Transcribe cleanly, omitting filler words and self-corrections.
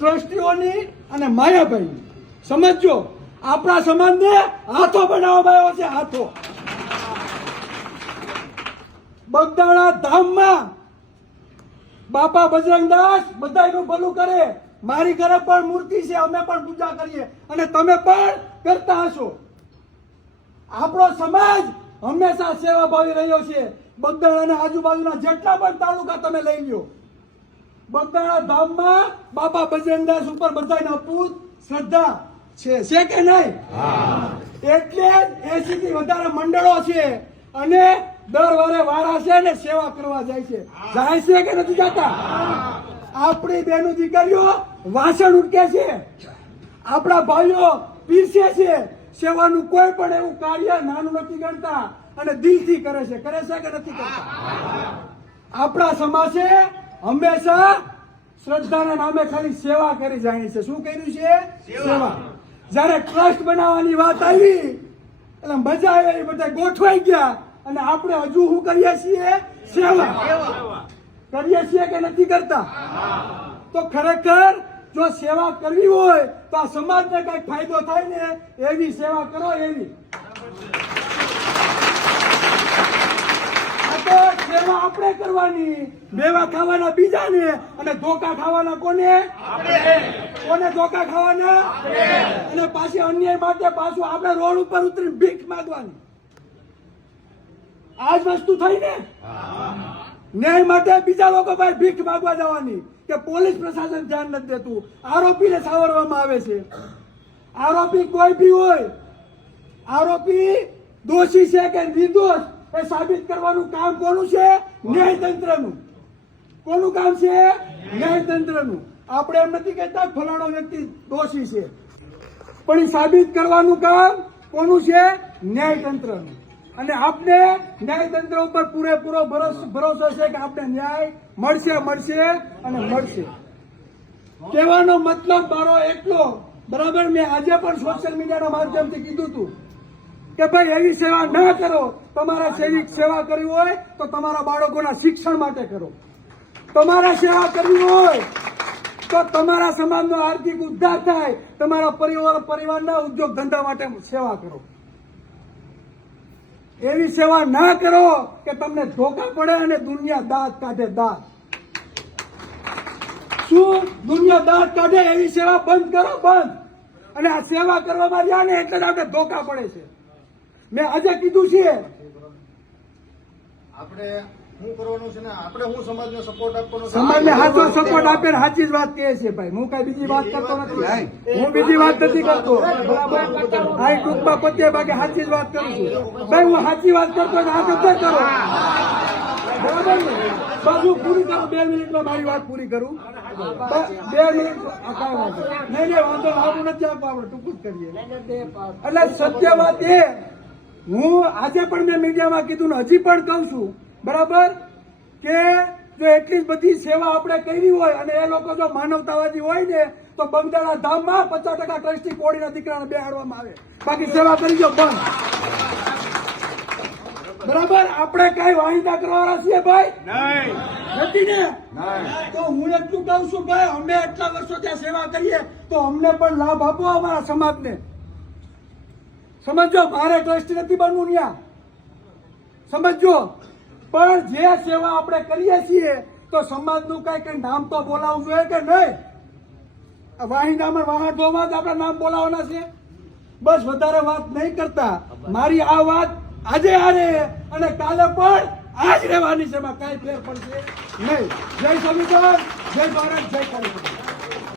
ટ્રસ્ટીઓની અને માયાભાઈ સમજો, આપણા સમાજને હાથો બનાવવામાં આવ્યો છે, હાથો. બગદાણા ધામમાં બાપા બજરંગદાસ બધાયનું ભલું કરે. મારી ઘરે પણ મૂર્તિ છે, અમે પણ પૂજા કરીએ અને તમે પણ કરતા હશો. આપણો સમાજ હંમેશા સેવાભાવી રહ્યો છે. બગદાણાના આજુબાજુના જેટલા પણ તાલુકા તમે લઈ લો, બગદાણા ધામમાં બાપા બજરંગદાસ ઉપર બધાયનો અપૂત શ્રદ્ધા છે કે નહીં? એટલે 80 થી વધારે મંડળો છે અને દર વારે વારા છે ને સેવા કરવા જાય છે. જાય છે કે નથી જતા? આપણી બહેનો દીકરીઓ વાસણ ઉટકે છે, આપણા ભાઈઓ પીરસે છે. સેવાનું કોઈ પણ એવું કાર્ય નાનું નથી ગણતા અને દિલથી કરે છે કે નથી કરતા? આપણા સમાજે હંમેશા શ્રદ્ધાના નામે ખાલી સેવા કરી જાય છે. શું કર્યું છે? સેવા. જયારે ટ્રસ્ટ બનાવવાની વાત આવી એટલે મજા આવી, બધા ગોઠવાઈ ગયા અને આપણે હજુ શું કરીએ છીએ? સેવા કરીએ છીએ કે નથી કરતા? તો ખરેખર જો સેવા કરવી હોય તો આ સમાજને કઈક ફાયદો થાય ને એવી સેવા કરો. એવી સેવા આપણે કરવાની, મેવા ખાવાના બીજાને અને ધોકા ખાવાના કોને? કોને ધોકા ખાવાના? અને પાછી અન્યાય માટે પાછું આપણે રોડ ઉપર ઉતરી ભીખ માંગવાની. આ જ વસ્તુ થઈ ને. ન્યાય માટે બીજા લોકો ભાઈ ભીખ માંગવા જવાની કે પોલીસ પ્રશાસન ધ્યાન નથી દેતું. આરોપીને સાવરવામાં આવે છે. આરોપી કોઈ બી હોય, આરોપી દોષી છે કે નિર્દોષ એ સાબિત કરવાનું કામ કોનું છે? ન્યાયતંત્રનું. કોનું કામ છે? ન્યાયતંત્રનું. આપણે એમ નથી કહેતા ફલાણો વ્યક્તિ દોષી છે, પણ એ સાબિત કરવાનું કામ કોનું છે? ન્યાયતંત્રનું. અને આપણે ન્યાયતંત્ર ઉપર પૂરેપૂરો ભરોસો છે કે આપણે ન્યાય મળશે અને મળશે. કહેવાનો મતલબ મારો એટલો, બરાબર, મેં આજે પણ સોશિયલ મીડિયાના માધ્યમથી કીધું હતું કે ભાઈ એવી સેવા ના કરો. તમારા સેવા કરવી હોય તો તમારા બાળકોના શિક્ષણ માટે કરો. તમારા સેવા કરવી હોય તો તમારા સમાજનો આર્થિક ઉદ્ધાર થાય. તમારા પરિવારના ઉદ્યોગ ધંધા માટે સેવા કરો. એવી સેવા ના કરો કે તમને ધોકા પડે અને દુનિયા દાંત કાઢે. દાંત શું? દુનિયા દાંત કાઢે. એવી સેવા બંધ કરો, બંધ. અને આ સેવા કરવામાં રહ્યા ને એટલે જ આપણે ધોકા પડે છે. મેં આજે કીધું છે આપણે શું કરવાનું છે ને આપણે હું સમાજને સપોર્ટ આપવાનો. સમાજને સાચો સપોર્ટ આપે, સાચી જ વાત કહે છે ભાઈ. હું કઈ બીજી વાત કરતો નથી, હું બીજી વાત નથી કરતો. બરાબર, આ ટૂંકમાં પતે બાકી સાચી જ વાત કરું છું ભાઈ. હું સાચી વાત કરતો આ શબ્દ કરો, બરાબર ને? બસ હું પૂરી કરું, 2 મિનિટમાં મારી વાત પૂરી કરું. 2 મિનિટ કઈ વાંધો નહીં, વાંધો આવું નથી આપવું, આપણે ટૂંકું જ કરીએ. એટલે સત્ય વાત એ, હું આજે પણ મેં મીડિયામાં કીધું ને હજી પણ કહું છું, બરાબર, કે જો એટલી બધી સેવા આપણે કરી હોય અને એ લોકો જો માનવતાવાદી હોય ને તો બગદાણા ધામમાં 50% ટ્રસ્ટી કોળીના દીકરાને બેહાડવામાં આવે. બાકી સેવા કરી દો બંધ. બરાબર, આપણે કઈ વાહિદા કરવાના છીએ ભાઈ? નથી ને? તો હું એટલું કહું છું ભાઈ, અમે આટલા વર્ષો ત્યાં સેવા કરીએ તો અમને પણ લાભ આપો અમારા સમાજને. સમજો, મારે ટ્રસ્ટી નથી બનવું ત્યાં, સમજો. પણ જે સેવા આપણે કરીએ છીએ તો સમાજનું કઈ નામ તો બોલાવવું જોઈએ કે નહીં? વાહિંદામાં વાહન ધોવા જ આપણા નામ બોલાવવાના છે. બસ વધારે વાત નહીં કરતા. મારી આ વાત આજે આરે અને કાલે પણ આજ રહેવાની છે. એમાં કઈ ફેર પડશે નહીં. જય સંવિધાન, જય ભારત, જય કાળી.